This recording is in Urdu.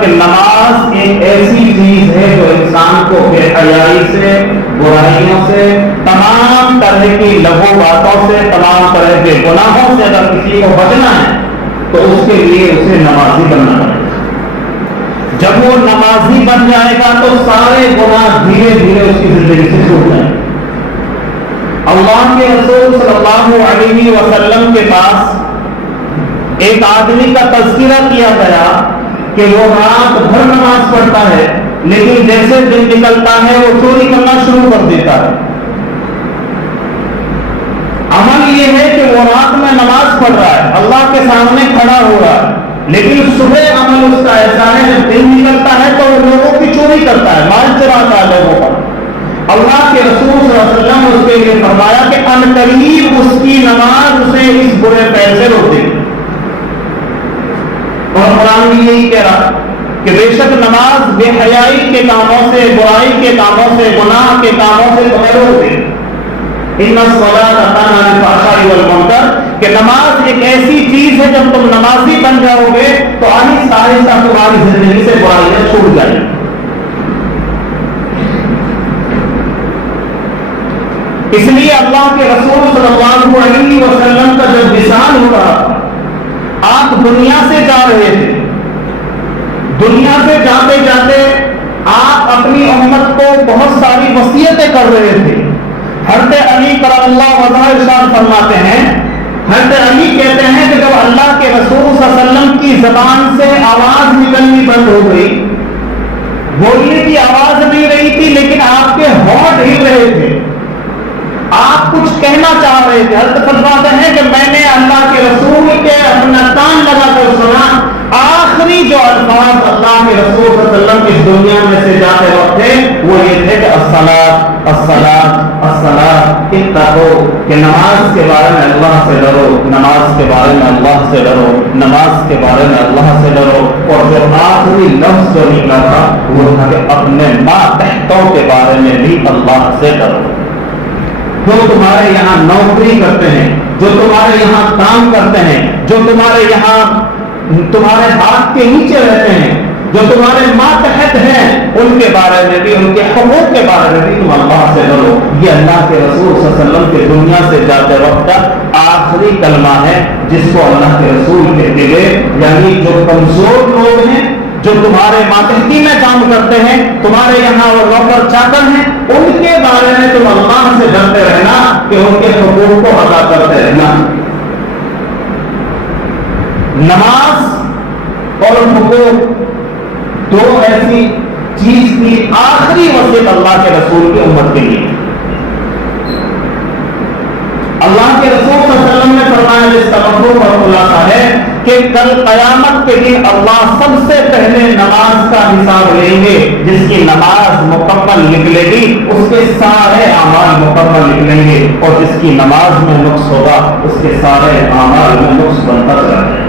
کہ نماز ایک ایسی چیز ہے جو انسان کو بے حیائی سے، برائیوں سے، تمام طرح کی لغو باتوں سے، تمام طرح کے گناہوں سے اگر کسی کو بچنا ہے تو اس کے لیے اسے نمازی بننا پڑے گا۔ جب وہ نمازی بن جائے گا تو سارے گناہ دھیرے دھیرے اس کی زندگی سے چھوٹ جائیں گے۔ اللہ کے رسول صلی اللہ علیہ وسلم کے پاس ایک آدمی کا تذکرہ کیا گیا کہ وہ رات بھر نماز پڑھتا ہے، لیکن جیسے دن نکلتا ہے وہ چوری کرنا شروع کر دیتا ہے۔ عمل یہ ہے کہ وہ رات میں نماز پڑھ رہا ہے، اللہ کے سامنے کھڑا ہو رہا ہے، لیکن صبح عمل اس کا ایسا ہے جب دن نکلتا ہے تو وہ لوگوں کی چوری کرتا ہے، مال چراتا ہے لوگوں کا۔ اللہ کے رسول صلی اللہ علیہ وسلم نے اس کے لیے فرمایا کہ ان قریب اس کی نماز اسے اس برے فعل سے روک دے گی۔ اور قرآن بھی یہی کہہ رہا کہ بے شک نماز بے حیائی کے کاموں سے، برائی کے کاموں سے، گناہ کے کاموں سے تمہیں روک دے گی۔ ان الصلاۃ تنہی عن الفحشاء والمنکر کہ نماز ایک ایسی چیز ہے جب تم نمازی بن جاؤ گے تو آہستہ آہستہ تمہاری زندگی سے برائیاں چھوٹ جائیں گی۔ اس لیے اللہ کے رسول صلی اللہ علیہ وسلم کا جب وصال ہو رہا تھا، آپ دنیا سے جا رہے تھے، دنیا سے جاتے جاتے آپ اپنی امت کو بہت ساری وصیتیں کر رہے تھے۔ حضرت علی کرم اللہ وجہہ ارشاد فرماتے ہیں، حضرت علی کہتے ہیں کہ جب اللہ کے رسول صلی اللہ علیہ وسلم کی زبان سے آواز نکلنی بند ہو گئی، بولنے کی آواز نہیں رہی تھی لیکن آپ کے ہونٹ ہل رہے تھے، آپ کچھ کہنا چاہ رہے تھے، حضرت فرماتے ہیں کہ میں نے اللہ کے رسول کے اپنا کان لگا کر سنا، آخری جو الفاظ اللہ کے رسول صلی اللہ علیہ وسلم کی دنیا میں سے جاتے وقت تھے وہ یہ تھے کہ الصلاۃ الصلاۃ الصلاۃ، اتقوا کہ نماز کے بارے میں اللہ سے ڈرو، نماز کے بارے میں اللہ سے ڈرو، نماز کے بارے میں اللہ سے ڈرو۔ اور جو آخری لفظ جو نکلا تھا وہ تھا کہ اپنے ماتحتوں کے بارے میں بھی اللہ سے ڈرو۔ جو تمہارے یہاں نوکری کرتے ہیں، جو تمہارے یہاں کام کرتے ہیں، جو تمہارے یہاں تمہارے ہاتھ کے نیچے رہتے ہیں، جو تمہارے ماتحت ہیں، ان کے بارے میں بھی، ان کے حقوق کے بارے میں بھی تم اللہ سے ڈرو۔ یہ اللہ کے رسول صلی اللہ علیہ وسلم کے دنیا سے جاتے وقت کا آخری کلمہ ہے جس کو اللہ کے رسول کہتے گئے، یعنی جو کمزور لوگ ہیں، جو تمہارے ماتحتی میں کام کرتے ہیں، تمہارے یہاں وہ نوکر چاکر ہیں، ان کے بارے میں تم اللہ سے ڈرتے رہنا کہ ان کے حقوق کو ادا کرتے رہنا۔ نماز اور حقوق دو ایسی چیز کی آخری وصیت اللہ کے رسول کی امت کے لیے۔ اللہ کے رسول صلی اللہ علیہ وسلم نے فرمایا، جس کا مفہوم اور خلاصہ ہے کہ کل قیامت کے دن اللہ سب سے پہلے نماز کا حساب لیں گے، جس کی نماز مکمل نکلے گی اس کے سارے اعمال مکمل نکلیں گے، اور جس کی نماز میں نقص ہوگا اس کے سارے اعمال میں نقص بنتا چلا جائے گا۔